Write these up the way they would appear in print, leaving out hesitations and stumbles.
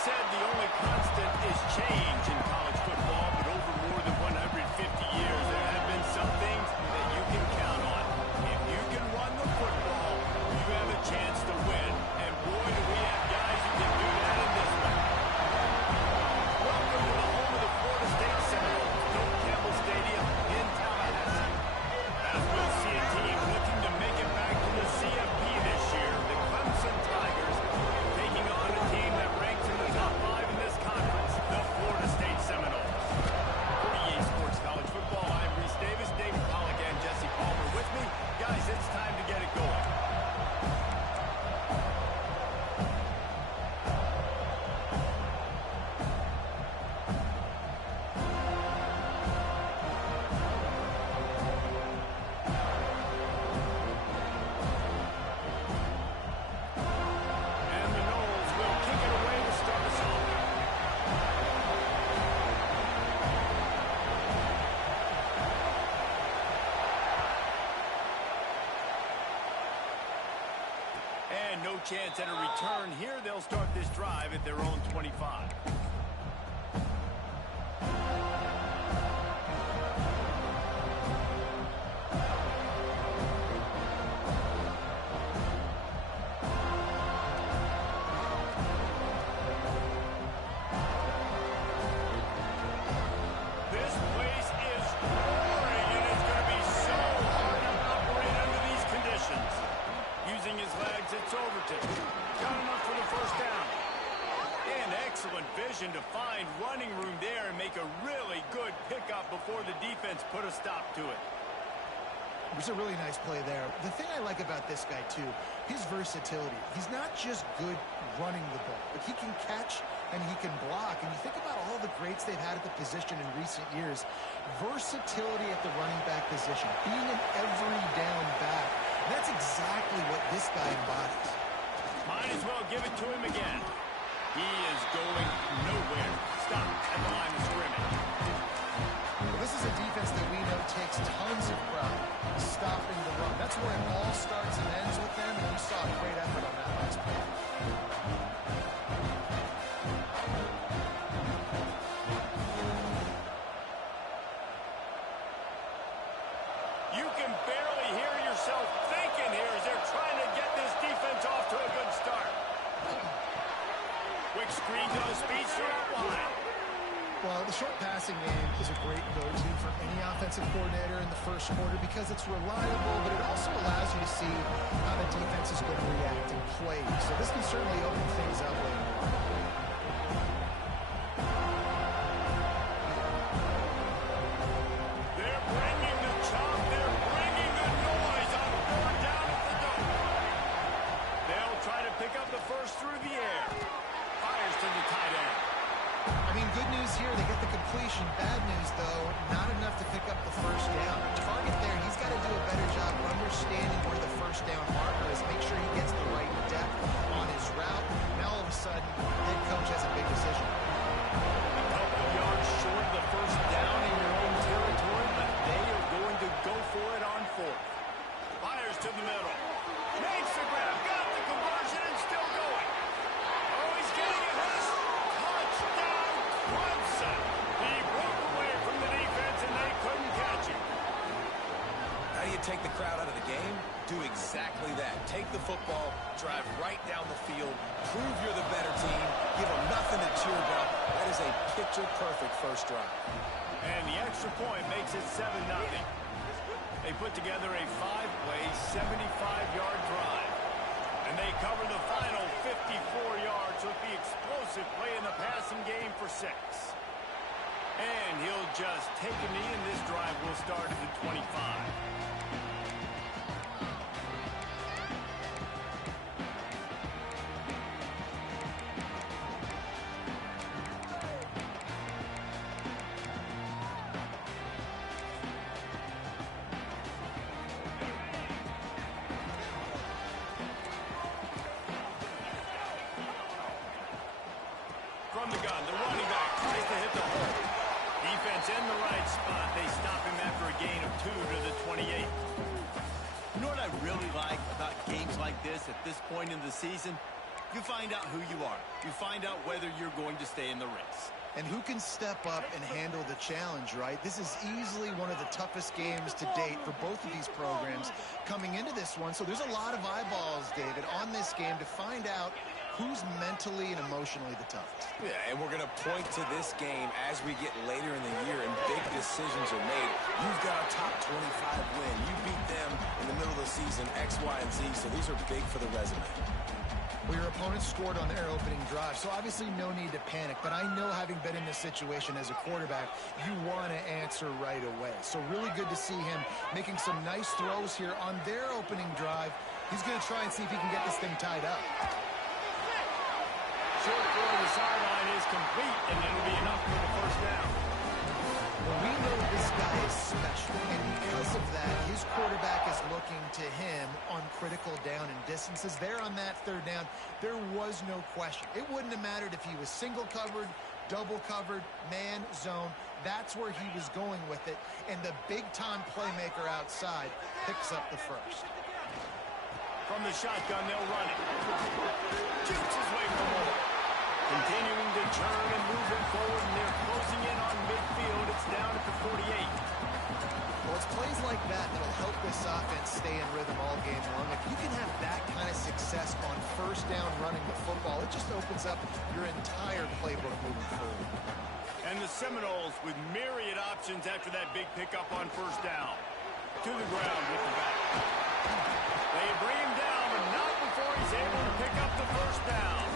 said the only constant is change in college football, but over more than 150 years, there have been some things that you can count on. If you can run the football, you have a chance to win. And boy, do we have guys who can do that in this one. Welcome to the home of the Florida State Seminoles, Bill Campbell Stadium in Tallahassee. As we'll see a team looking to make it back to the CFP this year, the Clemson Tigers taking on a team that ranks in the top 5 in this conference, the Florida State Seminoles. For EA Sports College Football, I'm Reese Davis, David Pollack, and Jesse Palmer with me. Guys, it's time to get it going. And the Noles will kick it away to start us off. And no chance at a return here. They'll start this drive at their own 25. This place is roaring, and it's going to be so hard to operate under these conditions. Using his legs, it's Overton. Got enough for the first down. And excellent vision to find running room there and make a really good pickup before the defense put a stop to it. It was a really nice play there. The thing I like about this guy, too, his versatility. He's not just good running the ball, but he can catch and he can block. And you think about all the greats they've had at the position in recent years. Versatility at the running back position, being an every down back. That's exactly what this guy embodies. Might as well give it to him again. He is going nowhere. Stop at the line of scrimmage. Well, this is a defense that we know takes tons of pride stopping the run. That's where it all starts and ends with them, and we saw a great effort on that last play. You can barely hear yourself thinking here as they're trying to get this defense off to a good start. Quick screen to the speedster out wide. Well, the short passing game is a great go-to for any offensive coordinator in the first quarter because it's reliable, but it also allows you to see how the defense is going to react and play. So this can certainly open things up later on. They're bringing the chop. They're bringing the noise on third down at the dome. They'll try to pick up the first through the air. Fires to the tight end. I mean, good news here, they get the completion. Bad news, though, not enough to pick up the first down. Target there, he's got to do a better job understanding where the first down marker is, make sure he gets the right depth on his route. Now, all of a sudden, head coach has a big decision. A couple of yards short of the first down in your own territory, but they are going to go for it on fourth. Fires to the middle. Makes the grab, got the conversion, and still going. Oh, he's getting a hit. Touchdown, Clemson. He broke away from the defense, and they couldn't catch him. How do you take the crowd out of the game? Do exactly that. Take the football, drive right down the field, prove you're the better team, give them nothing to cheer about. That is a picture-perfect first drive. And the extra point makes it 7-0. They put together a 5-play, 75-yard drive. And they cover the final 54 yards with the explosive play in the passing game for 6. And he'll just take a knee, and this drive will start at the 25. From the gun, the running back tries to hit the hole. Defense in the right spot. They stop him after a gain of 2 to the 28. You know what I really like about games like this at this point in the season? You find out who you are. You find out whether you're going to stay in the race. And who can step up and handle the challenge, right? This is easily one of the toughest games to date for both of these programs coming into this one. So there's a lot of eyeballs, David, on this game to find out who's mentally and emotionally the toughest. Yeah, and we're going to point to this game as we get later in the year and big decisions are made. You've got a top 25 win. You beat them in the middle of the season, X, Y, and Z, so these are big for the resume. Well, your opponent scored on their opening drive, so obviously no need to panic. But I know, having been in this situation as a quarterback, you want to answer right away. So really good to see him making some nice throws here on their opening drive. He's going to try and see if he can get this thing tied up. Short throw to the sideline is complete, and it'll be enough for the first down. Well, we know this guy is special, and because of that, his quarterback is looking to him on critical down and distances. There on that third down, there was no question. It wouldn't have mattered if he was single covered, double covered, man, zone. That's where he was going with it, and the big-time playmaker outside picks up the first. From the shotgun, they'll run it. Jukes his way for more. Continuing to turn and move it forward, and they're closing in on midfield. It's down at the 48. Well, it's plays like that that'll help this offense stay in rhythm all game long. If you can have that kind of success on first down running the football, it just opens up your entire playbook moving forward. And the Seminoles with myriad options after that big pickup on first down. To the ground with the back. They bring him down, but not before he's able to pick up the first down.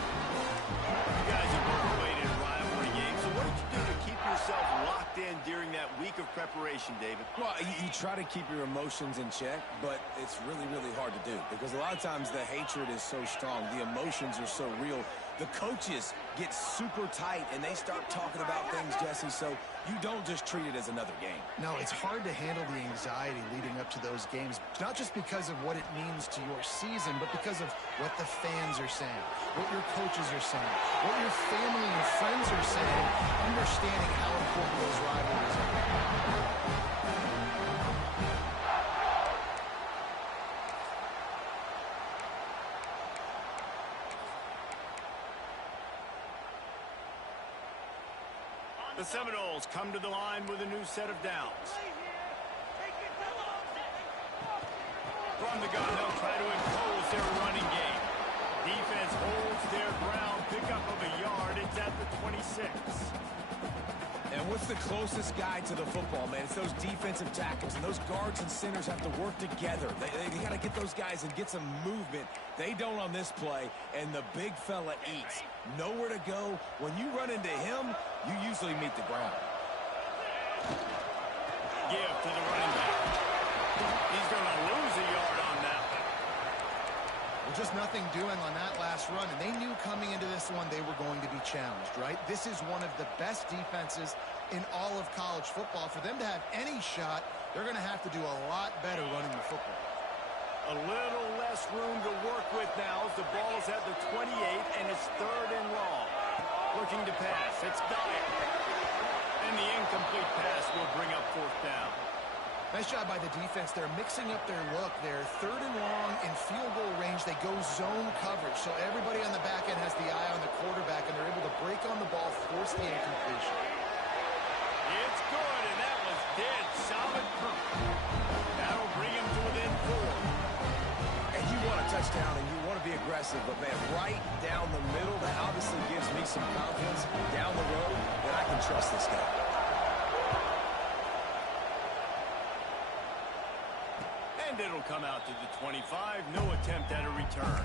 You guys have both played in rivalry games, so what did you do to keep yourself locked in during that week of preparation, David? Well, you try to keep your emotions in check, but it's really, really hard to do because a lot of times the hatred is so strong. The emotions are so real. The coaches get super tight, and they start talking about things, Jesse, so you don't just treat it as another game. No, it's hard to handle the anxiety leading up to those games, not just because of what it means to your season, but because of what the fans are saying, what your coaches are saying, what your family and friends are saying, understanding how important those rivalries are. The Seminoles come to the line with a new set of downs. From the gun, they'll try to impose their running game. Defense holds their ground, pickup of a yard. It's at the 26. And what's the closest guy to the football, man? It's those defensive tackles, and those guards and centers have to work together. They got to get those guys and get some movement. They don't on this play, and the big fella eats. Nowhere to go. When you run into him, you usually meet the ground. Give to the running back. He's going to lose a yard on that one. Well, just nothing doing on that last run, and they knew coming into this one they were going to be challenged, right? This is one of the best defenses in all of college football. For them to have any shot, they're going to have to do a lot better running the football. A little less room to work with now as the ball's at the 28, and it's third and long. Looking to pass. It's Dyer. And the incomplete pass will bring up fourth down. Nice job by the defense. They're mixing up their look. They're third and long in field goal range. They go zone coverage. So everybody on the back end has the eye on the quarterback, and they're able to break on the ball, force the incompletion. It's good, and that was dead solid proof. That'll bring him to within 4. You want a touchdown and you want to be aggressive, but man, right down the middle, that obviously gives me some confidence down the road that I can trust this guy. And it'll come out to the 25. No attempt at a return.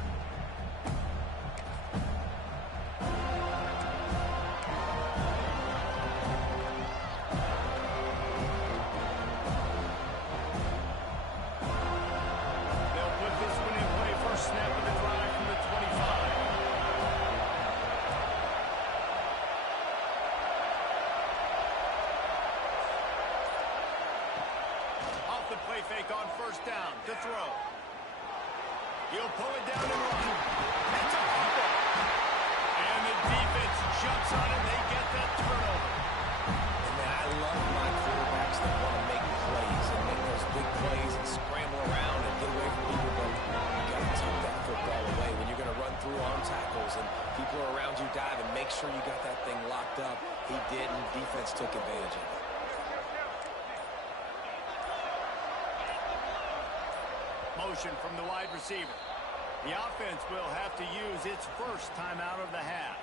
Snap of the drive from the 25. Off the play fake on first down to throw. He'll pull it down and run. It's a fumble. And the defense jumps on it. They get that turnover. And man, I love my quarterbacks that want to make plays and make those big plays and scramble around and get away from people, but you got to tuck that football away when you're going to run through arm tackles Motion from the wide receiver. The offense will have to use its first timeout of the half.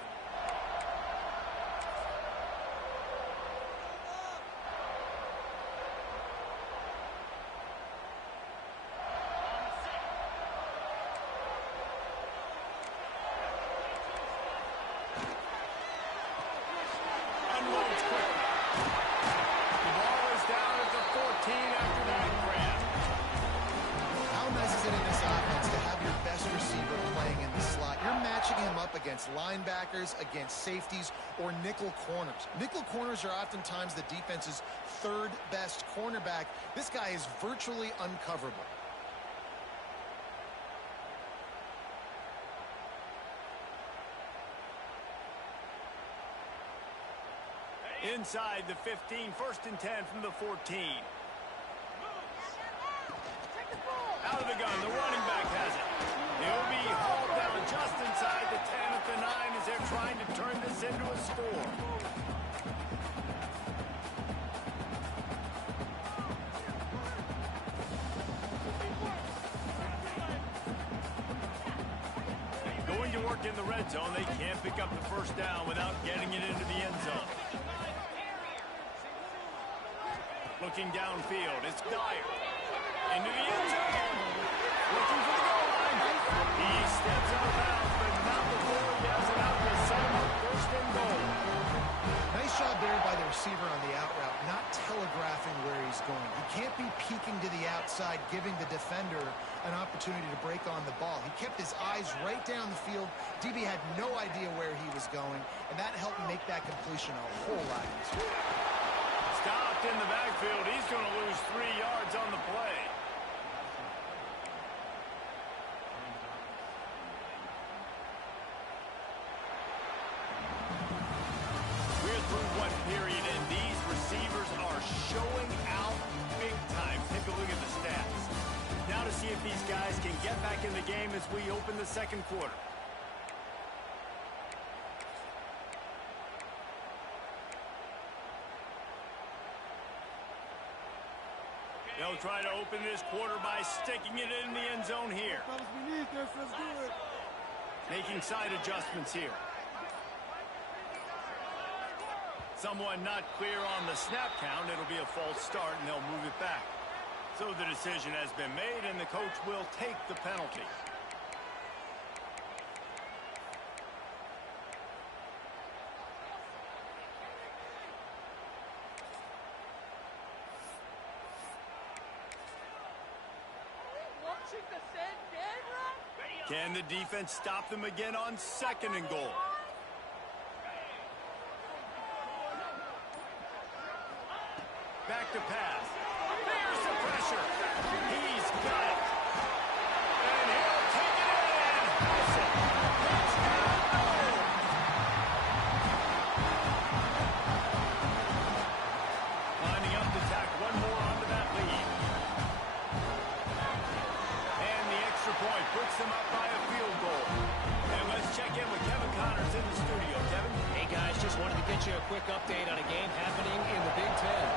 Unloads quickly. The ball is down at the 14 after that grab. How nice is it in this offense to have your best receiver playing in the slot? You're matching him up against linebackers, against safeties, or nickel corners. Nickel corners are oftentimes the defense's third best cornerback. This guy is virtually uncoverable. Inside the 15, 1st and 10 from the 14. Out of the gun, the running back has it. He'll be hauled down just inside the 10 at the 9 as they're trying to turn this into a score. Going to work in the red zone, they can't pick up the first down without getting it into the end zone. Looking downfield, it's Dyer. Into the end zone. Looking for the goal line. He steps out of bounds, but not before he has it out to set him up 1st and goal. Nice job there by the receiver on the out route, not telegraphing where he's going. He can't be peeking to the outside, giving the defender an opportunity to break on the ball. He kept his eyes right down the field. DB had no idea where he was going, and that helped make that completion a whole lot easier. Stopped in the backfield. He's going to lose 3 yards on the play. We're through one period, and these receivers are showing out big time. Take a look at the stats. Now to see if these guys can get back in the game as we open the 2nd quarter. They'll try to open this quarter by sticking it in the end zone here. We need this. Let's do it. Making side adjustments here. Someone not clear on the snap count. It'll be a false start, and they'll move it back. So the decision has been made, and the coach will take the penalty. Can the defense stop them again on 2nd and goal? Back to pass. There's the pressure. He's got it. And he'll take it in. Touchdown. Lining up to tack one more onto that lead. And the extra point puts them up by a field goal. And let's check in with Kevin Connors in the studio. Kevin? Hey, guys, just wanted to get you a quick update on a game happening in the Big Ten.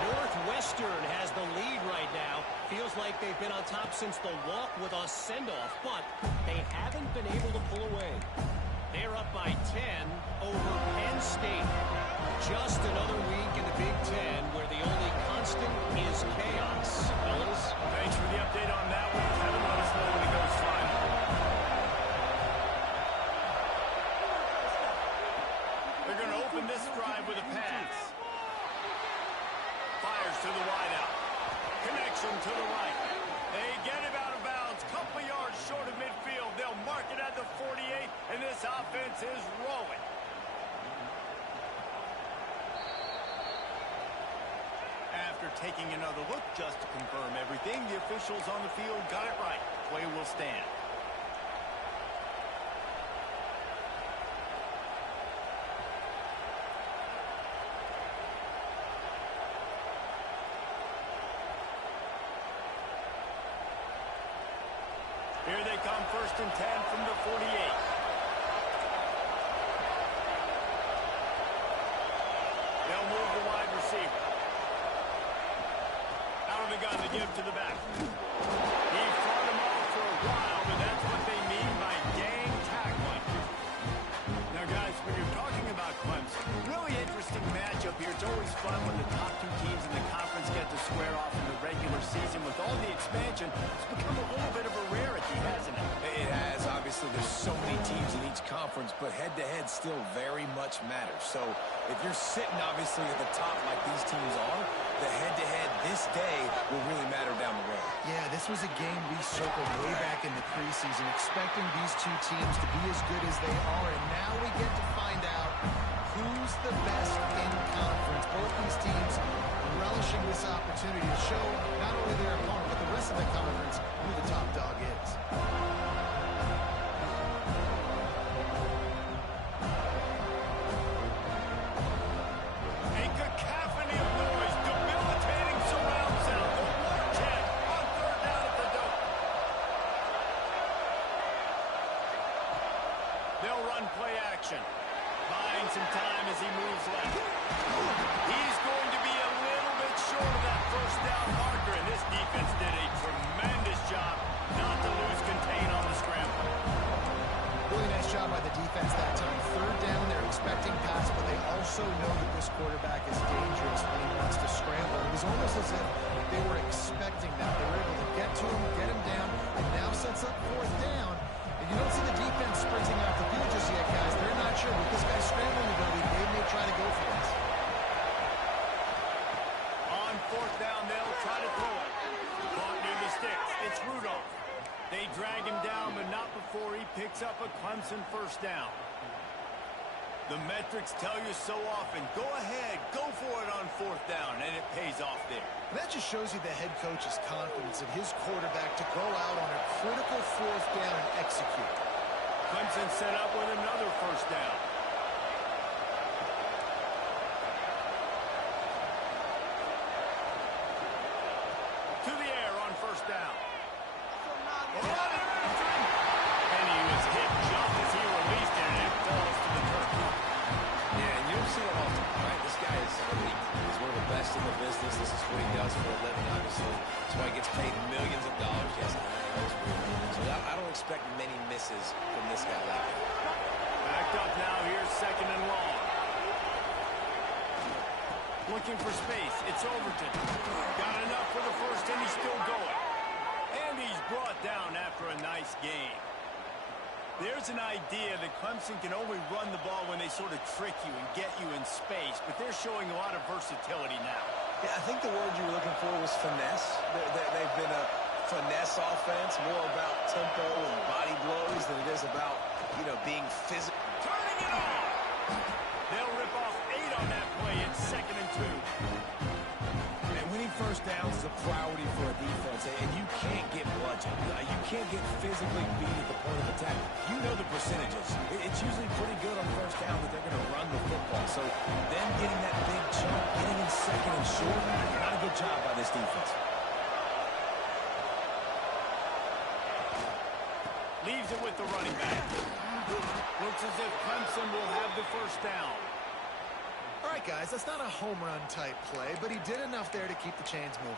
Northwestern has the lead right now. Feels like they've been on top since the walk with a send-off, but they haven't been able to pull away. They're up by 10 over Penn State. Just another week in the Big Ten where the only constant is chaos. Fellas? Thanks for the update on that one, Kevin. Let us know when it goes final. They're going to open this drive with a pass. Fires to the wideout. Connection to the right. They get it out of bounds. Couple yards short of midfield. They'll mark it at the 48, and this offense is rolling. After taking another look just to confirm everything, the officials on the field got it right. Play will stand. Here they come, 1st and 10 from the 48. They'll move the wide receiver. Out of the gun to give to the back. He wild, and that's what they mean by gang tackling. Now, guys, when you're talking about Clemson, really interesting matchup here. It's always fun when the top two teams in the conference get to square off in the regular season. With all the expansion, it's become a little bit of a rarity, hasn't it? It has. Obviously, there's so many teams in each conference, but head-to-head still very much matters. So if you're sitting, obviously, at the top like these teams are, the head-to-head this day will really matter down the road. Yeah, this was a game we circled way back in the preseason, expecting these two teams to be as good as they are, and now we get to find out who's the best in conference. Both these teams relishing this opportunity to show not only their opponent, but the rest of the conference who the top dog is. A cacophony of noise, debilitating surround sound. The war chant on third down at the dope. They'll run play action. Buying some time as he moves left. He's going to be a little bit short of that first down marker, and this defense did a tremendous job not to lose contain on the scramble. Really nice job by the defense that time. Third down, they're expecting pass, but they also know that this quarterback is dangerous when he wants to scramble. It was almost as if they were expecting that. They were able to get to him, get him down, and now sets up fourth down. And you don't see the defense sprinting out the field just yet, guys. They're not sure. With this guy scrambling ability, they may try to go for this. On fourth down, they'll try to throw it. Caught near the sticks. It's Rudolph. They drag him down, but not before he picks up a Clemson first down. The metrics tell you so often, go ahead, go for it on fourth down, and it pays off there. And that just shows you the head coach's confidence in his quarterback to go out on a critical fourth down and execute. Clemson set up with another first down. To the air on first down. And he was hit just as he released it, and it falls to the turf. Yeah, and you don't see it often, right? This guy is elite. He's one of the best in the business. This is what he does for a living, obviously. That's why he gets paid millions of dollars. Yes, I know it's weird. So I don't expect many misses from this guy like that. Backed up now, here's second and long. Looking for space, it's Overton. Got enough for the first, and he's still going. And he's brought down after a nice game. There's an idea that Clemson can only run the ball when they sort of trick you and get you in space, but they're showing a lot of versatility now. Yeah, I think the word you were looking for was finesse. They've been a finesse offense, more about tempo and body blows than it is about, being physical. Turning it on! They'll rip off 8 on that play. It's second and 2. And winning first downs is a priority for a defense, and you can't get bludgeoned. You can't get physically beat at the point of attack. You know the percentages. It's usually pretty good on first down that they're going to run the football. So them getting that big chunk, getting in second and short, not a good job by this defense. Leaves it with the running back. Looks as if Clemson will have the first down. All right, guys, that's not a home run type play, but he did enough there to keep the chains moving.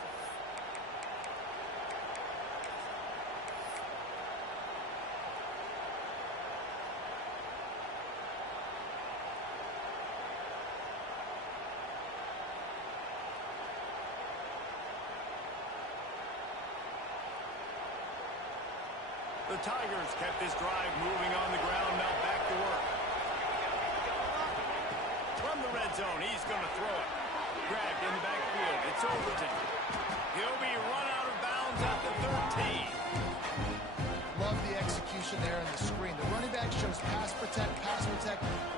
The Tigers kept this drive moving on the ground, now back to work. From the red zone, he's going to throw it. Grabbed in the backfield, it's Overton. He'll be run out of bounds at the 13. Love the execution there on the screen. The running back shows pass protect.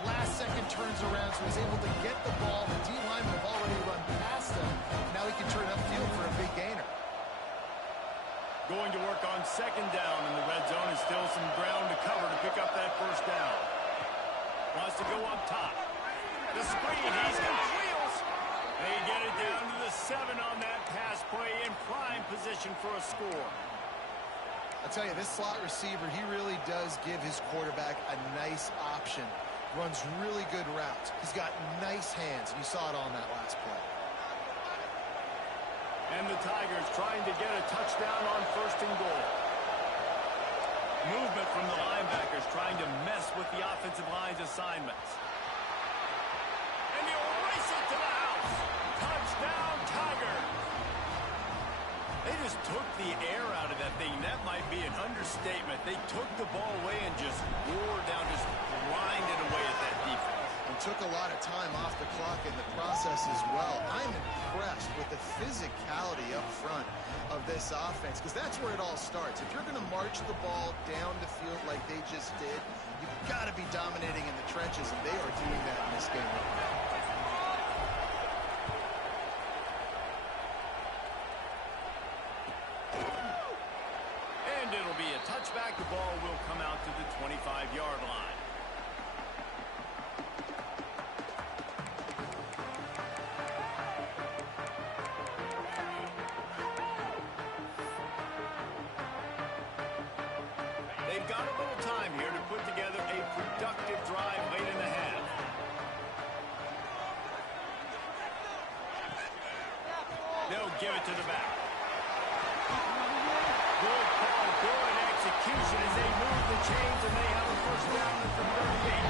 Last second turns around, so he's able to get the ball. The D-linemen have already run past him. Now he can turn upfield for a big gainer. Going to work on second down in the red zone, and still some ground to cover to pick up that first down. Wants to go up top. The screen, he's got wheels. They get it down to the 7 on that pass play, in prime position for a score. I'll tell you, this slot receiver, he really does give his quarterback a nice option. Runs really good routes. He's got nice hands, and you saw it on that last play. And the Tigers trying to get a touchdown on first and goal. Movement from the linebackers trying to mess with the offensive line's assignments. And he'll race it to the house. Touchdown, Tigers. They just took the air out of that thing. That might be an understatement. They took the ball away and just wore down, just grinded away at that defense. And took a lot of time off the clock in the process as well. I'm impressed with the physicality up front of this offense, because that's where it all starts. If you're going to march the ball down the field like they just did, you've got to be dominating in the trenches, and they are doing that in this game right now. And it'll be a touchback. The ball will come out to the 25-yard line. They've got a little time here to put together a productive drive late in the half. They'll give it to the back. Good call, good execution as they move the chains, and they have a first down at the 38.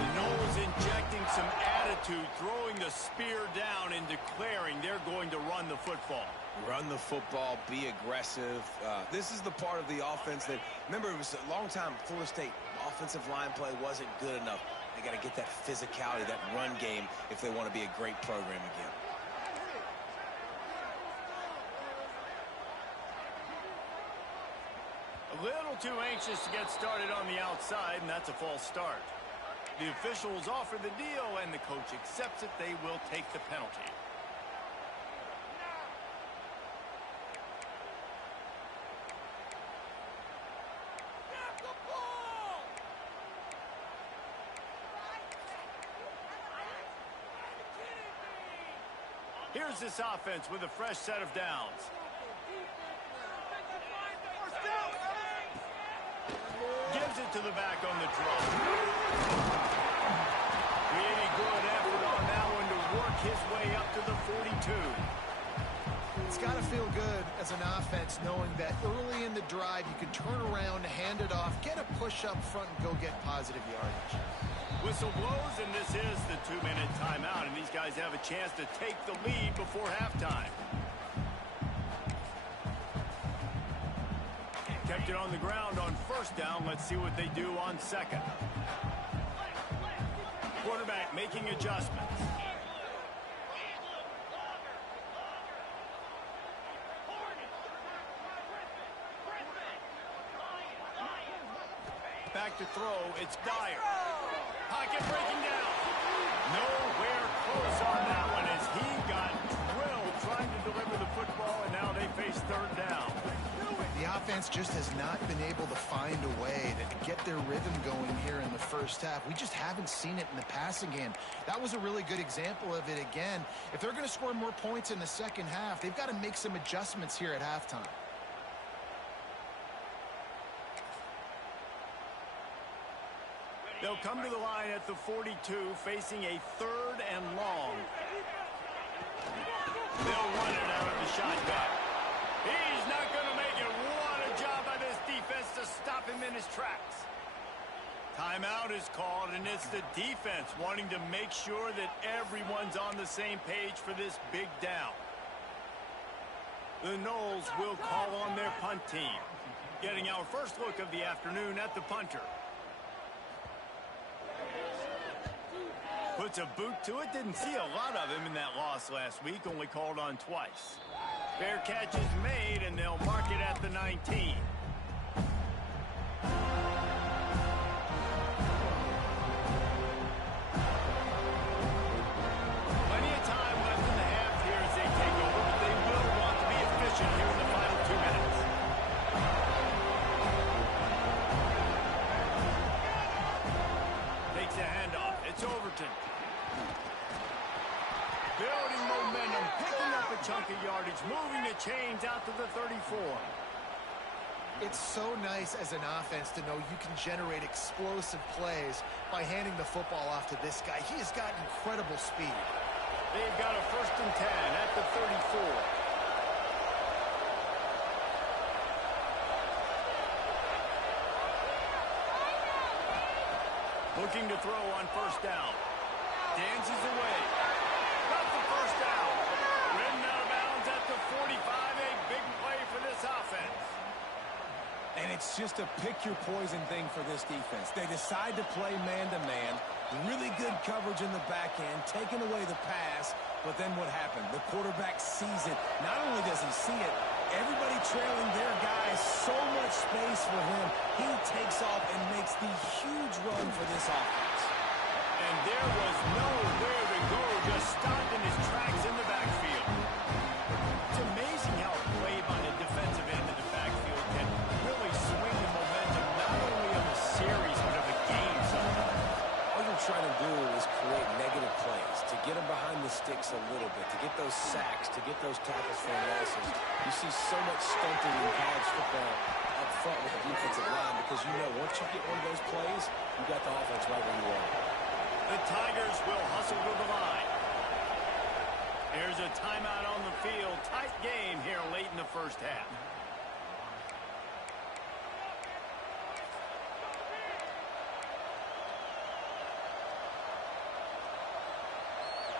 The Knowles injecting some attitude, throwing the spear down and declaring they're going to run the football. Run the football, be aggressive. This is the part of the offense that, remember, it was a long time, Florida State offensive line play wasn't good enough. They got to get that physicality, that run game, if they want to be a great program again. A little too anxious to get started on the outside, and that's a false start. The officials offer the deal, and the coach accepts it. They will take the penalty. Here's this offense with a fresh set of downs. Gives it to the back on the draw. Really good effort on that one to work his way up to the 42. It's got to feel good as an offense knowing that early in the drive you can turn around, hand it off, get a push up front, and go get positive yardage. Whistle blows, and this is the 2-minute timeout, and these guys have a chance to take the lead before halftime. Kept it on the ground on first down. Let's see what they do on second. Quarterback making adjustments. Back to throw. It's Dyer. Pocket breaking down. Nowhere close on that one as he got drilled trying to deliver the football, and now they face third down. The offense just has not been able to find a way to get their rhythm going here in the first half. We just haven't seen it in the passing game. That was a really good example of it again. If they're going to score more points in the second half, they've got to make some adjustments here at halftime. They'll come to the line at the 42, facing a third and long. They'll run it out of the shotgun. He's not going to make it. What a job by this defense to stop him in his tracks. Timeout is called, and it's the defense wanting to make sure that everyone's on the same page for this big down. The Knowles will call on their punt team. Getting our first look of the afternoon at the punter. Puts a boot to it. Didn't see a lot of him in that loss last week. Only called on twice. Fair catch is made, and they'll mark it at the 19. Plenty of time left in the half here as they take over, but they will want to be efficient here in the final 2 minutes. Takes a handoff. It's Overton. Building momentum, picking up a chunk of yardage, moving the chains out to the 34. It's so nice as an offense to know you can generate explosive plays by handing the football off to this guy. He has got incredible speed. They've got a 1st and 10 at the 34. Looking to throw on first down. Dances away. Got the first down. Ridden out of bounds at the 45. A big play for this offense. And it's just a pick-your-poison thing for this defense. They decide to play man-to-man. Really good coverage in the back end, taking away the pass. But then what happened? The quarterback sees it. Not only does he see it, everybody trailing their guys, so much space for him. He takes off and makes the huge run for this offense. And there was nowhere to go, just stopped in his tracks in the backfield. It's amazing how a play by the defensive end of the backfield can really swing the momentum, not only of a series, but of a game sometimes. All you're trying to do is create negative plays, to get them behind the sticks a little bit, to get those sacks, to get those tackles for losses. You see so much stunting in college football up front with the defensive line because you know once you get one of those plays, you got the offense right where you want it. The Tigers will hustle to the line. There's a timeout on the field. Tight game here late in the first half.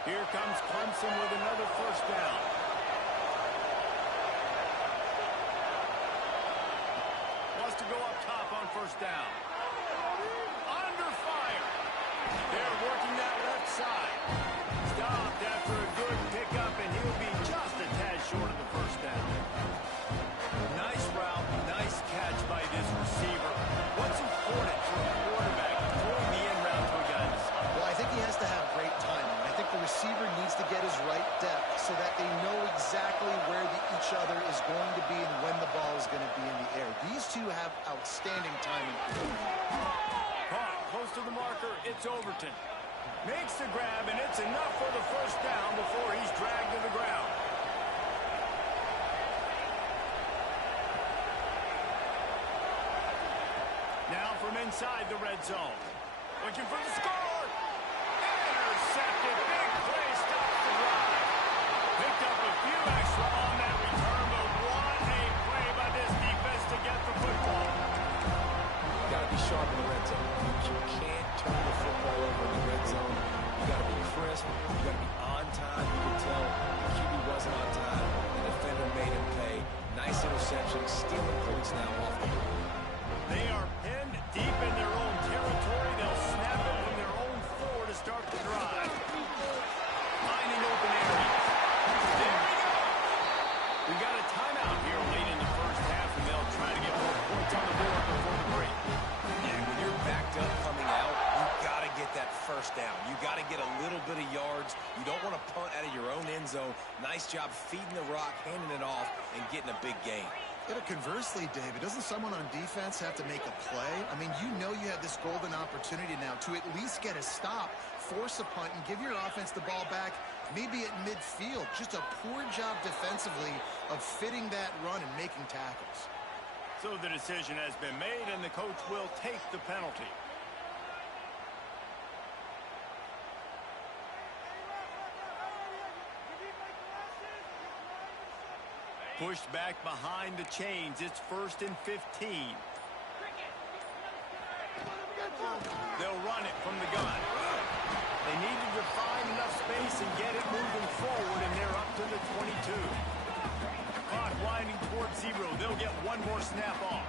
Here comes Clemson with another first down. Wants to go up top on first down. Under fire. They're working that left side. Stopped after a good pickup, and he'll be just a tad short of the first down. Nice route, nice catch by this receiver. What's important for a quarterback throwing the end route to a guy this size? Well, I think he has to have great timing. I think the receiver needs to get his right depth so that they know exactly where each other is going to be and when the ball is going to be in the air. These two have outstanding timing. Caught close to the marker. It's Overton. Makes the grab, and it's enough for the first down before he's dragged to the ground. Now from inside the red zone. Looking for the score. Intercepted. Big play. Stops the drive. Picked up a few extra on that return, but what a play by this defense to get the football. You got to be sharp in the red zone. You can't turn the football over in the red zone. You got to be crisp. You got to be on time. You can tell the QB wasn't on time. The defender made him pay. Nice interception, stealing points now off the ball. They are pinned deep in their own territory. They'll snap it from their own 4 to start the drive. Finding open areas. There we go. We got a timeout here late in the first half, and they'll try to get more points on the board before the break. And when you're backed up coming out, you got to get that first down. You got to get a little bit of yards. You don't want to punt out of your own end zone. Nice job feeding the rock, handing it off, and getting a big gain. Conversely, David, doesn't someone on defense have to make a play? I mean, you know you have this golden opportunity now to at least get a stop, force a punt, and give your offense the ball back, maybe at midfield. Just a poor job defensively of fitting that run and making tackles. So the decision has been made, and the coach will take the penalty. Pushed back behind the chains. It's 1st and 15. They'll run it from the gun. They needed to find enough space and get it moving forward, and they're up to the 22. Clock winding towards 0. They'll get one more snap off.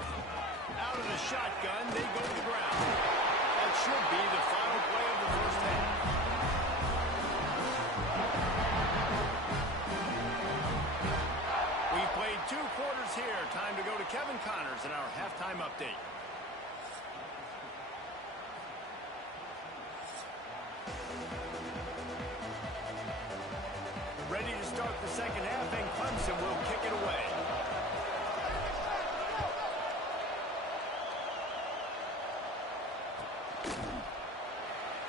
Out of the shotgun, they go to the ground. That should be the final play of the first half. We played 2 quarters here. Time to go to Kevin Connors in our halftime update. Ready to start the second half, and Clemson will kick it away.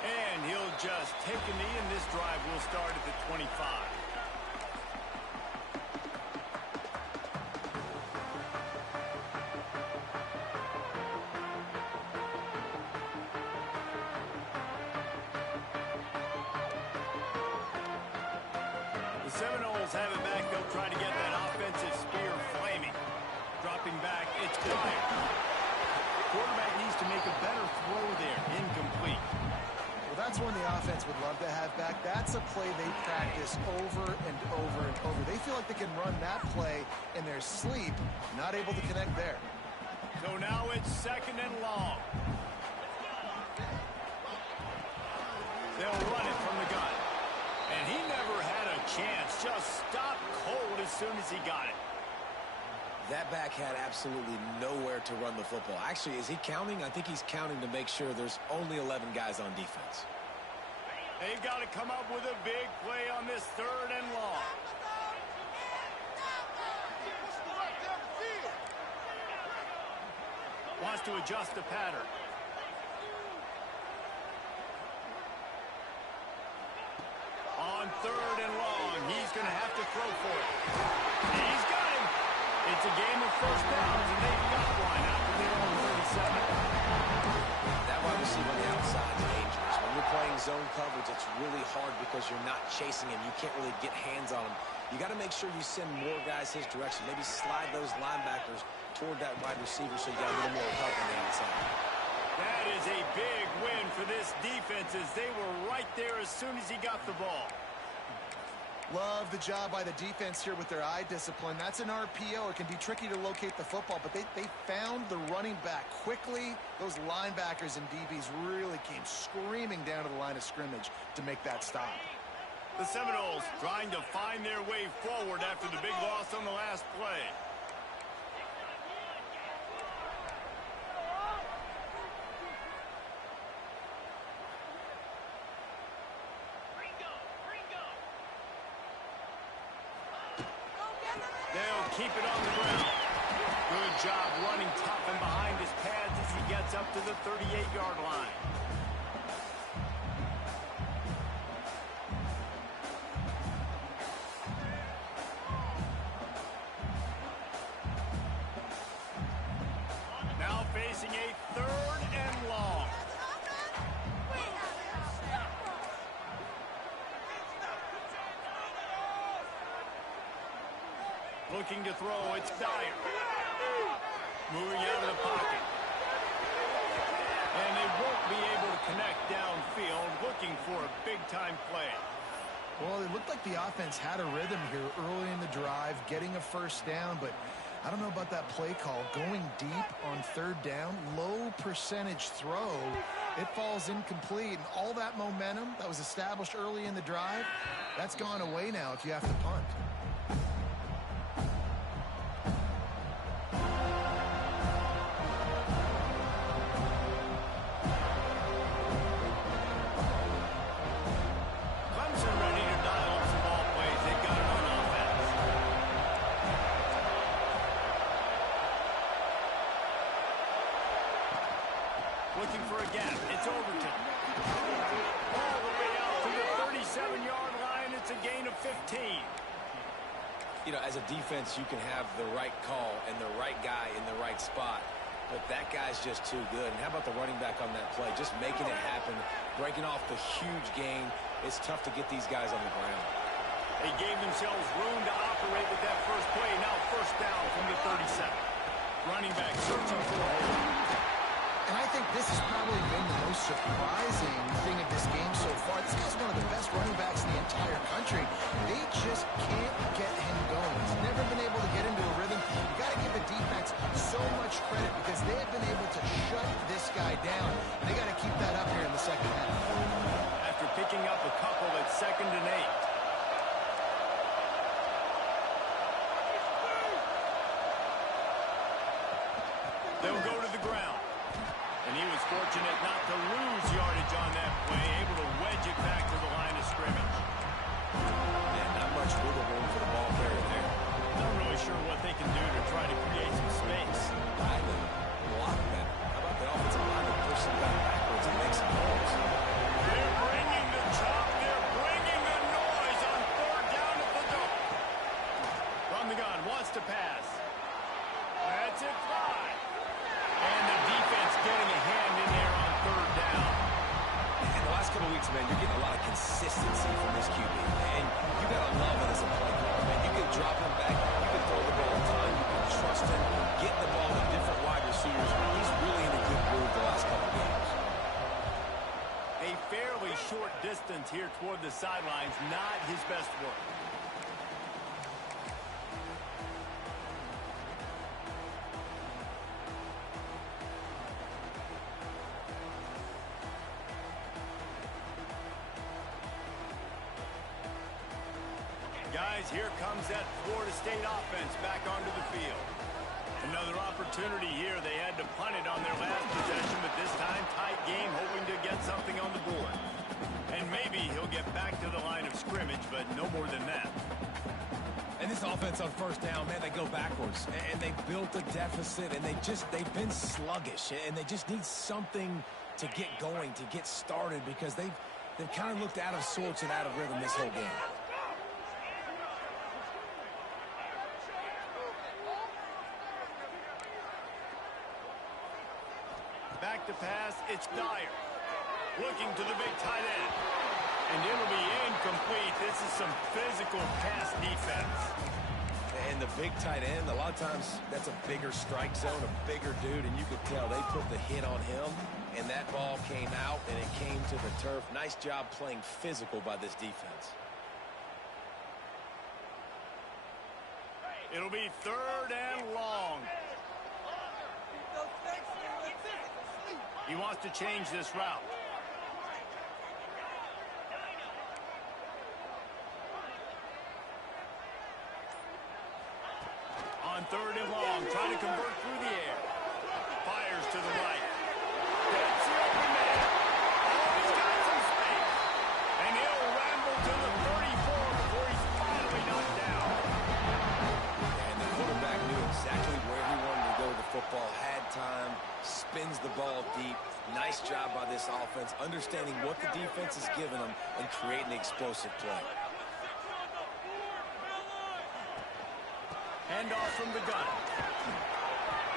And he'll just take a knee, and this drive will start at the 25. The Seminoles have it back. They'll try to get that offensive spear flaming. Dropping back, it's Dyer. Quarterback needs to make a better throw there. Incomplete. play they practice over and over and over. They feel like they can run that play in their sleep, not able to connect there. So now it's 2nd and long. They'll run it from the gun. And he never had a chance. Just stopped cold as soon as he got it. That back had absolutely nowhere to run the football. Actually, is he counting? I think he's counting to make sure there's only 11 guys on defense. They've got to come up with a big play on this 3rd and long. Wants to adjust the pattern. On 3rd and long, he's going to have to throw for it. He's got him. It's a game of first downs, and they've got one after their own 37. That wide receiver on the outside is dangerous. When you're playing zone coverage, it's really hard because you're not chasing him. You can't really get hands on him. You got to make sure you send more guys his direction. Maybe slide those linebackers toward that wide receiver so you got a little more help on the outside. That is a big win for this defense as they were right there as soon as he got the ball. Love the job by the defense here with their eye discipline. That's an RPO. It can be tricky to locate the football, but they found the running back quickly. Those linebackers and DBs really came screaming down to the line of scrimmage to make that stop. The Seminoles trying to find their way forward after the big loss on the last play. They'll keep it on the ground. Good job running tough and behind his pads as he gets up to the 38-yard line. Now facing a 3rd and long. Looking to throw, it's Dyer. Moving out of the pocket. And they won't be able to connect downfield, looking for a big-time play. Well, it looked like the offense had a rhythm here early in the drive, getting a first down, but I don't know about that play call. Going deep on 3rd down, low percentage throw, it falls incomplete. And all that momentum that was established early in the drive, that's gone away now if you have to punt. Looking for a gap. It's Overton. All the way out to the 37-yard line. It's a gain of 15. You know, as a defense, you can have the right call and the right guy in the right spot, but that guy's just too good. And how about the running back on that play? Just making it happen, breaking off the huge gain. It's tough to get these guys on the ground. They gave themselves room to operate with that first play. Now first down from the 37. Running back searching for a hole. And I think this has probably been the most surprising thing of this game so far. This guy's one of the best running backs in the entire country. They just can't get him going. He's never been able to get into a rhythm. You got to give the defense so much credit because they have been able to shut this guy down. And they got to keep that up here in the second half. After picking up a couple at 2nd and 8. They'll go to the ground. And he was fortunate not to lose yardage on that play, able to wedge it back to the line of scrimmage. And not much wiggle room for the ball carrier there. Not really sure what they can do to try to create some space. I would block better. How about the offensive line that pushes back backwards and makes some holes? They're bringing the chop. They're bringing the noise on 3rd down at the goal. From the gun, wants to pass. That's it, fly. And the defense getting a hand in there on 3rd down. In the last couple of weeks, man, you're getting a lot of consistency from this QB. And you got to love it as a play caller, man. You can drop him back. You can throw the ball a ton. You can trust him. Getting the ball to different wide receivers. He's really in a good groove the last couple of games. A fairly short distance here toward the sidelines. as here comes that Florida State offense back onto the field. Another opportunity here. They had to punt it on their last possession, but this time tight game, hoping to get something on the board. And maybe he'll get back to the line of scrimmage, but no more than that. And this offense on first down, man, they go backwards. And they built a deficit, and they've been sluggish. And they just need something to get going, to get started, because they've kind of looked out of sorts and out of rhythm this whole game. Back to pass, it's Dyer. Looking to the big tight end. And it'll be incomplete. This is some physical pass defense. And the big tight end, a lot of times that's a bigger strike zone, a bigger dude, and you could tell they put the hit on him, and that ball came out, and it came to the turf. Nice job playing physical by this defense. It'll be 3rd and long. He wants to change this route. On 3rd and long, trying to convert through the air. Fires to the right. Gets the open man. Oh, he's got some space. And he'll ramble to the 34 before he's finally knocked down. And the quarterback knew exactly where he wanted to go with the football, had time, spins the ball deep. Nice job by this offense, understanding what the defense is giving them and creating the explosive play. Handoff from the gun.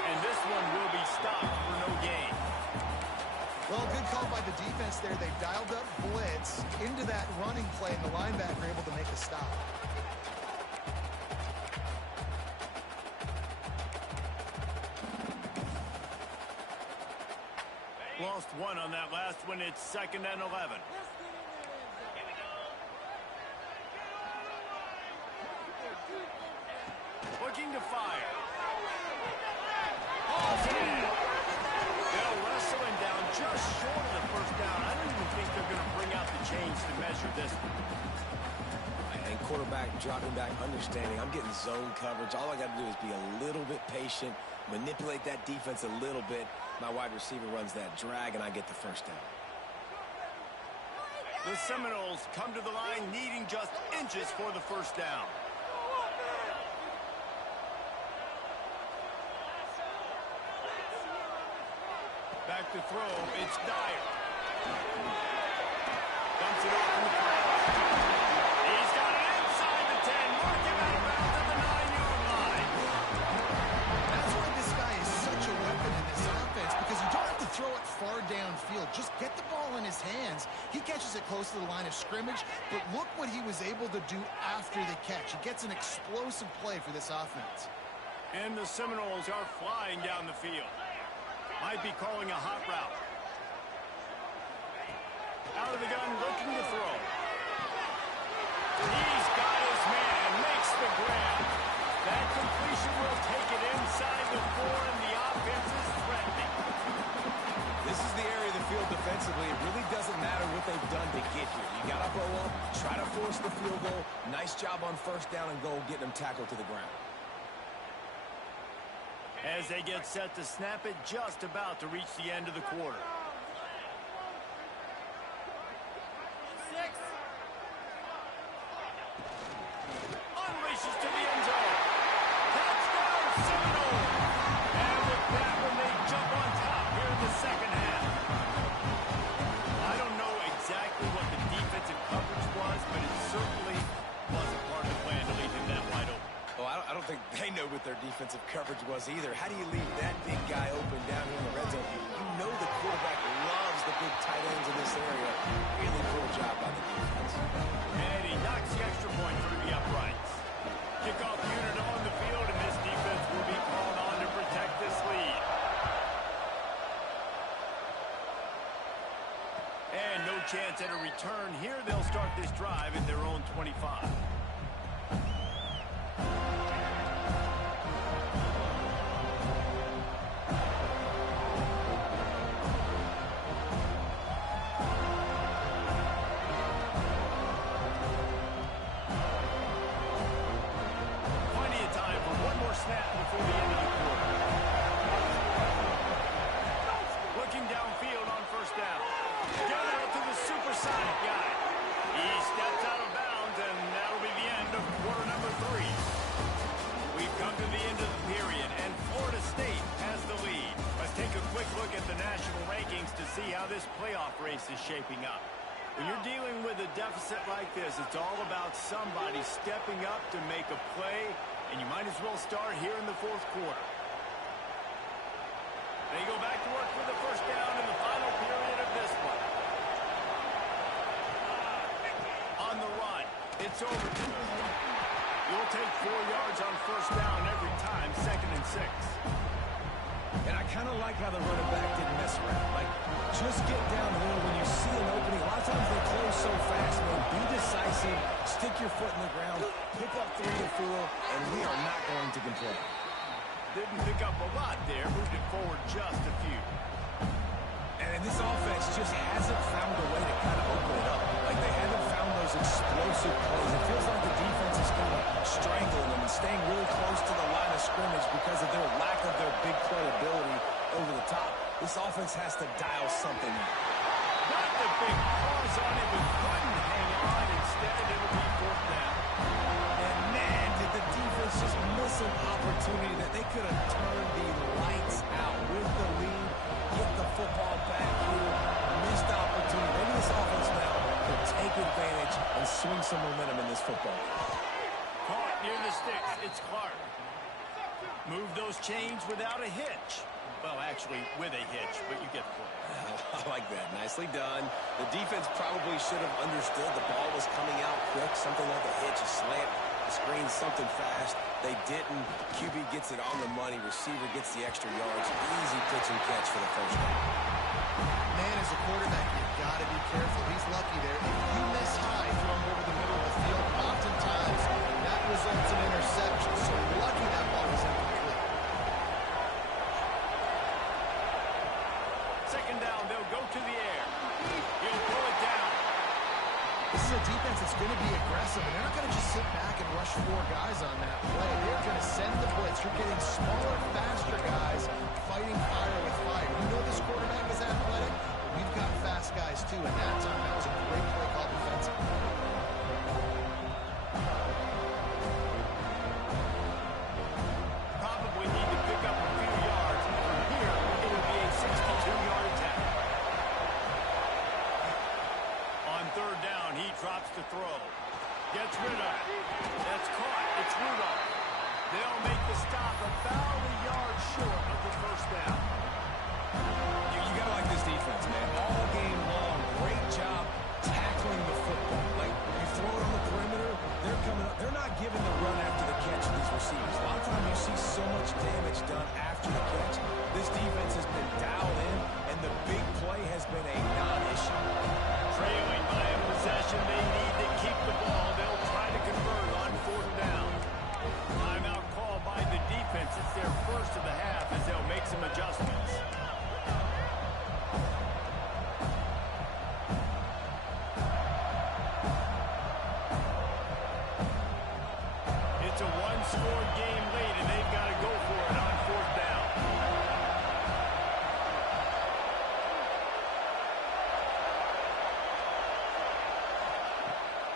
And this one will be stopped for no gain. Well, good call by the defense there. They dialed up blitz into that running play, and the linebacker able to make a stop. Lost one on that last one. It's 2nd and 11. Looking to fire. Balls in. They'll wrestle him down just short of the 1st down. I don't even think they're going to bring out the chains to measure this one. And quarterback dropping back, understanding I'm getting zone coverage. All I got to do is be a little bit patient, manipulate that defense a little bit. My wide receiver runs that drag, and I get the 1st down. The Seminoles come to the line needing just inches for the 1st down. Back to throw, it's Dyer. Dumps it off in the pass. He's got it inside the 10. Mark him out of bounds at the 9-yard line. That's why this guy is such a weapon in this offense, because you don't have to throw it far downfield. Just get the ball in his hands. He catches it close to the line of scrimmage, but look what he was able to do after the catch. He gets an explosive play for this offense. And the Seminoles are flying down the field. Might be calling a hot route. Out of the gun, looking to throw. He's got his man, makes the grab. That completion will take it inside the 4, and the offense is threatening. This is the area of the field defensively. It really doesn't matter what they've done to get here. You got to go up, try to force the field goal. Nice job on 1st down and goal, getting them tackled to the ground. As they get set to snap it, just about to reach the end of the quarter. Unleashes to the end zone. Touchdown, Seminoles! And with that one, they jump on top here in the 2nd half. I don't know exactly what the defensive coverage was, but it certainly wasn't part of the plan to leave him that wide open. Well, I don't think they know what their defensive coverage was either. How do you leave that big guy open down here in the red zone? You know the quarterback loves the big tight ends in this area. Really cool job by the defense. And he knocks the extra point through the uprights. Kickoff unit on the field, and this defense will be called on to protect this lead. And no chance at a return here. They'll start this drive at their own 25. to the end of the period, and Florida State has the lead. Let's take a quick look at the national rankings to see how this playoff race is shaping up. When you're dealing with a deficit like this, it's all about somebody stepping up to make a play, and you might as well start here in the fourth quarter. They go back to work for the first down in the final period of this one. On the run, it's over. You'll take 4 yards on first down every time, 2nd and 6. And I kind of like how the running back didn't mess around. Like, just get downhill when you see an opening. A lot of times they close so fast, man. Be decisive, stick your foot in the ground, pick up 3 and 4, and we are not going to complain. Didn't pick up a lot there, moved it forward just a few. And this offense just hasn't found a way to kind of open it up. Like, they haven't found those explosive plays. It feels like the defense is kind of strangling them and staying really close to the line of scrimmage because of their lack of their big play ability over the top. This offense has to dial something in. Got the big pause on it, but couldn't hang on. Instead, it'll be 4th down. And man, did the defense just miss an opportunity that they could have turned the lights out with the lead, get the football back here, missed opportunity. Maybe this offense now will take advantage and swing some momentum in this football. Caught near the sticks. It's Clark. Move those chains without a hitch. Well, actually, with a hitch, but you get the point. I like that. Nicely done. The defense probably should have understood the ball was coming out quick, something like a hitch, a slant, a screen, something fast. They didn't. QB gets it on the money. Receiver gets the extra yards. Easy pitch and catch for the first down. Man, as a quarterback, you've got to be careful. He's lucky there. If you miss high, throw him over the middle of the field, oftentimes that results in interception. So lucky that ball was incomplete. 2nd down, they'll go to the air. He'll throw it down. This is a defense that's going to be aggressive, and they're not going to just sit back and rush 4 guys on that play. They're going to send the blitz. You're getting smaller, faster guys fighting fire with fire. You know this quarterback is athletic. We've got fast guys, too, and that time that was a great play call defensively. Probably need to pick up a few yards. From here, it'll be a 62-yard attack. On 3rd down, he drops to throw. Gets rid of it. That's caught. It's Rudolph. They'll make the stop about a yard short of the first down. You got to like this defense, man. All game long, great job tackling the football. Like, you throw it on the perimeter, they're coming up. They're not giving the run after the catch to these receivers. A lot of times you see so much damage done after the catch. This defense has been dialed in, and the big play has been a non-issue. Trailing by a possession, they need to keep the ball. They'll try to convert on 4th down. Timeout called by the defense. It's their first of the half as they'll make some adjustments. It's a one-score game late, and they've got to go for it on 4th down.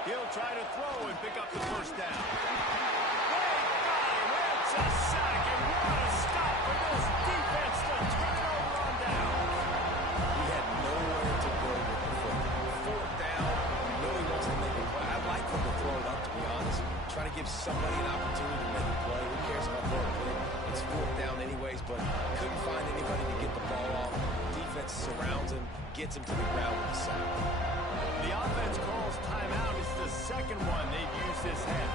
He'll try to throw and pick up the first down. It's a sack, and what a stop for this defense to turn it over on down. He had nowhere to go with the football. 4th down, you know he wants to make a play. I'd like him to throw it up, to be honest. Try to give somebody an opportunity to make a play. Who cares about throwing it? It's 4th down anyways, but couldn't find anybody to get the ball off. Defense surrounds him, gets him to the ground with the sack. The offense calls timeout. It's the 2nd one they've used this half.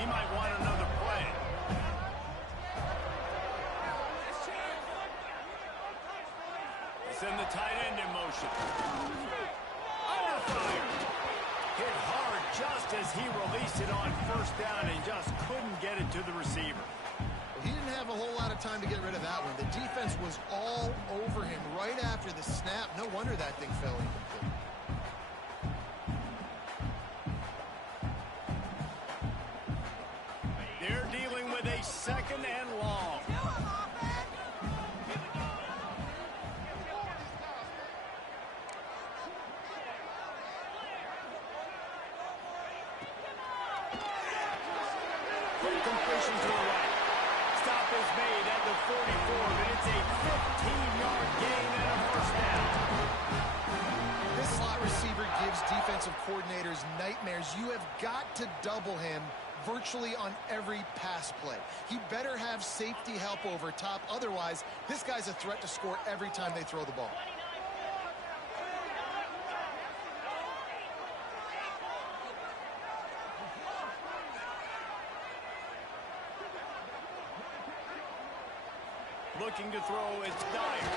He might want another play. Send the tight end in motion. Under fire. Hit hard just as he released it on 1st down and just couldn't get it to the receiver. He didn't have a whole lot of time to get rid of that one. The defense was all over him right after the snap. No wonder that thing fell incomplete. They're dealing with a 2nd and long. completion to the right. Stop is made at the 44, but it's a 15-yard gain and a first down. This slot receiver gives defensive coordinators nightmares. You have got to double him virtually on every pass play. He better have safety help over top. Otherwise, this guy's a threat to score every time they throw the ball. Looking to throw is Dyer.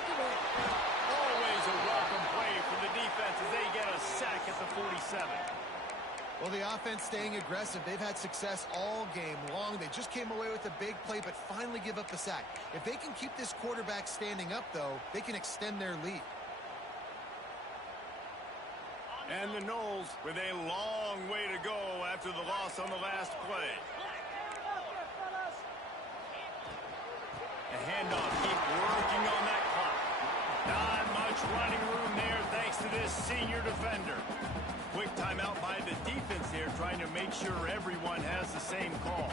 Always a welcome play for the defense as they get a sack at the 47. Well, the offense staying aggressive. They've had success all game long. They just came away with a big play, but finally give up the sack. If they can keep this quarterback standing up, though, they can extend their lead. And the Knowles with a long way to go after the loss on the last play. A handoff, keep working on that clock. Not much running room there thanks to this senior defender. Quick timeout by the defense here, trying to make sure everyone has the same call.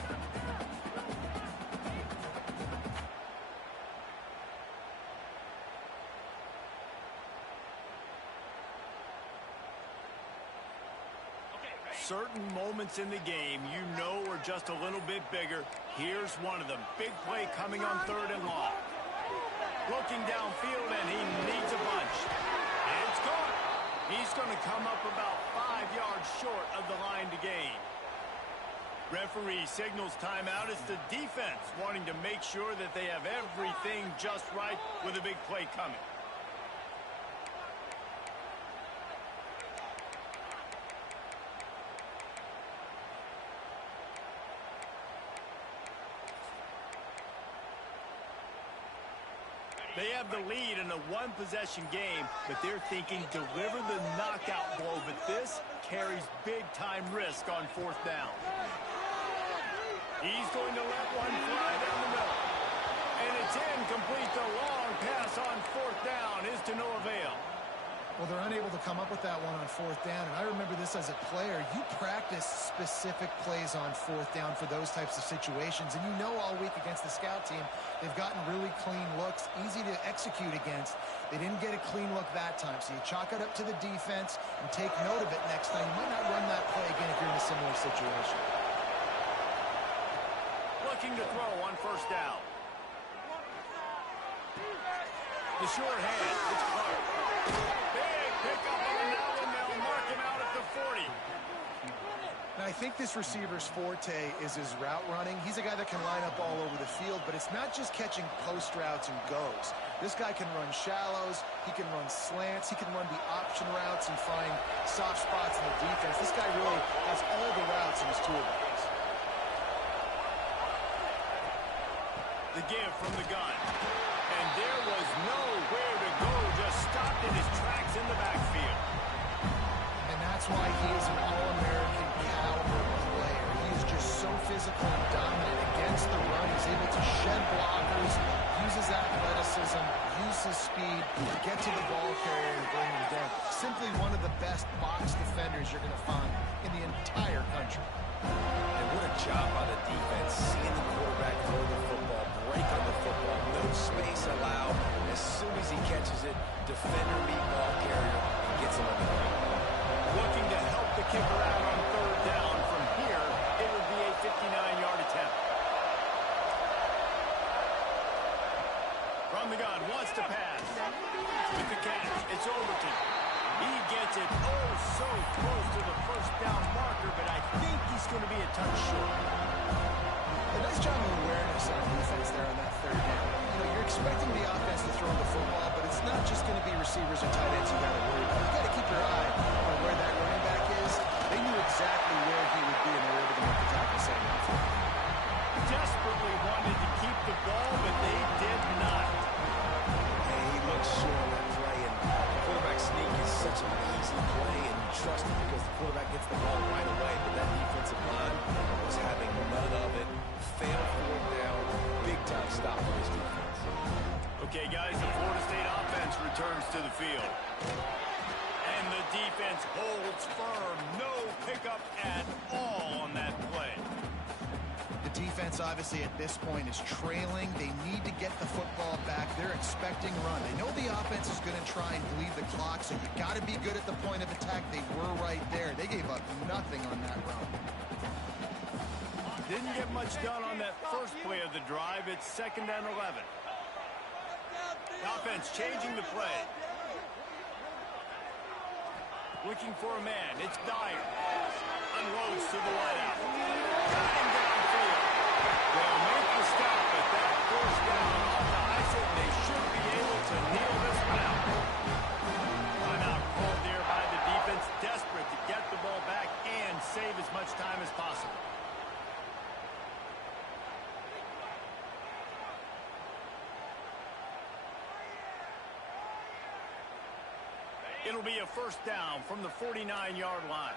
Certain moments in the game you know are just a little bit bigger. Here's one of them. Big play coming on 3rd and long. Looking downfield, and he needs a bunch. And it's gone. He's going to come up about 5 yards short of the line to gain. Referee signals timeout. It's the defense wanting to make sure that they have everything just right with a big play coming. They have the lead in a one-possession game, but they're thinking deliver the knockout blow, but this carries big-time risk on 4th down. He's going to let one fly down the middle. And it's incomplete. The long pass on 4th down is to no avail. Well, they're unable to come up with that one on 4th down, and I remember this as a player. You practice specific plays on 4th down for those types of situations, and you know all week against the scout team, they've gotten really clean looks, easy to execute against. They didn't get a clean look that time, so you chalk it up to the defense and take note of it next time. You might not run that play again if you're in a similar situation. Looking to throw on 1st down. The short hand, it's Clark. Big pickup on the now, and they'll mark him out at the 40. Now, I think this receiver's forte is his route running. He's a guy that can line up all over the field, but it's not just catching post routes and goes. This guy can run shallows, he can run slants, he can run the option routes and find soft spots in the defense. This guy really has all the routes in his toolbox. The give from the gun. And there was nowhere to go, just stopped in his tracks in the backfield. And that's why he is an All-American caliber player. He is just so physical and dominant against the run. He's able to shed blockers, use his athleticism, use his speed, get to the ball carrier and bring him down. Simply one of the best box defenders you're going to find in the entire country. And what a job by the defense, seeing the quarterback throw the football, break on the football, no space allowed. As soon as he catches it, defender meet ball carrier and gets him on the ground. Looking to help the kicker out on 3rd down. From here, it would be a 59-yard attempt. From the gun, wants to pass. With the catch, it's Overton. He gets it so close to the 1st down marker, but I think he's going to be a touch short. A nice job of awareness on defense there on that 3rd down. You know, you're expecting the offense to throw the football, but it's not just going to be receivers or tight ends you got to worry about. You got to keep your eye on where that running back is. They knew exactly where he would be, and they were able to make the tackle save. Desperately wanted to keep the ball, but they did not. Hey, he looks short on that play, and quarterback sneak is such an easy play, and you trust it because the quarterback gets the ball right away, but that defensive line was having none of it. Failed 4th down, big-time stop for this defense. Okay, guys, the Florida State offense returns to the field. And the defense holds firm. No pickup at all on that play. The defense, obviously, at this point is trailing. They need to get the football back. They're expecting a run. They know the offense is going to try and bleed the clock, so you got to be good at the point of attack. They were right there. They gave up nothing on that run. Didn't get much done on that first play of the drive. It's 2nd and 11. The offense changing the play. Looking for a man. It's Dyer. Unloads to the wideout. Cutting downfield. They'll make the stop, but that force down on the ice it. They should be able to kneel this one out. Timeout called there by the defense. Desperate to get the ball back and save as much time as possible. It'll be a first down from the 49-yard line.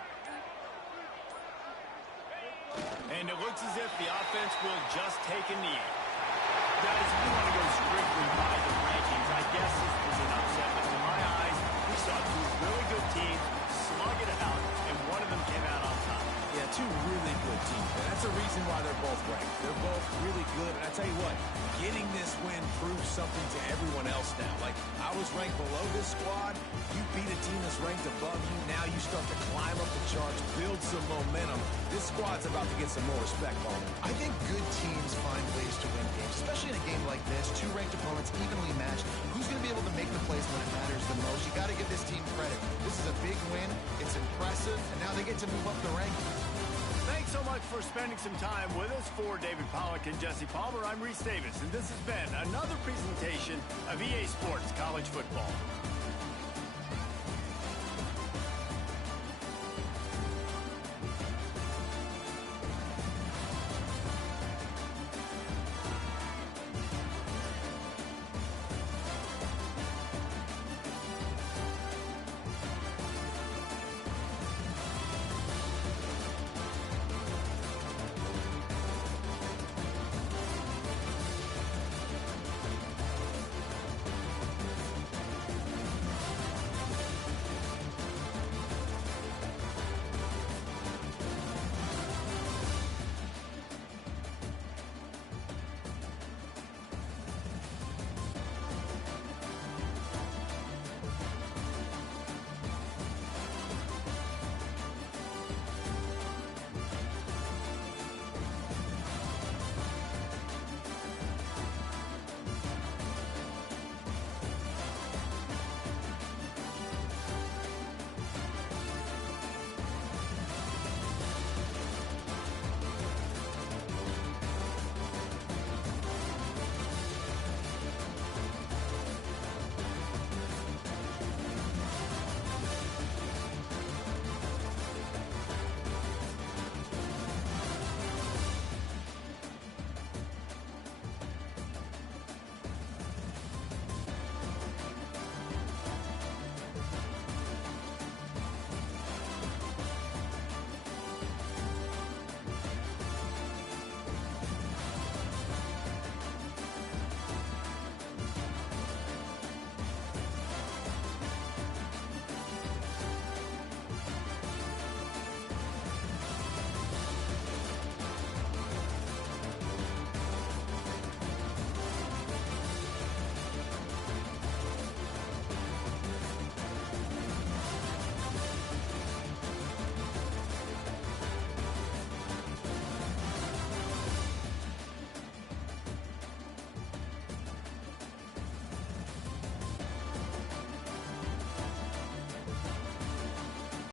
And it looks as if the offense will just take a knee. Guys, if you want to go strictly by the rankings, I guess this was an upset. But in my eyes, we saw two really good teams slug it out, and one of them came out on top. Yeah, two really good teams. And that's a reason why they're both ranked. They're both really good. And I tell you what, getting this win proves something to everyone else now. Like, I was ranked below this squad. You beat a team that's ranked above you. Now you start to climb up the charts, build some momentum. This squad's about to get some more respect on them. I think good teams find ways to win games, especially in a game like this. Two ranked opponents evenly matched. Who's going to be able to make the plays when it matters the most? You got to give this team credit. This is a big win. It's impressive, and now they get to move up the rankings. Thanks so much for spending some time with us. For David Pollack and Jesse Palmer, I'm Reese Davis, and this has been another presentation of EA Sports College Football.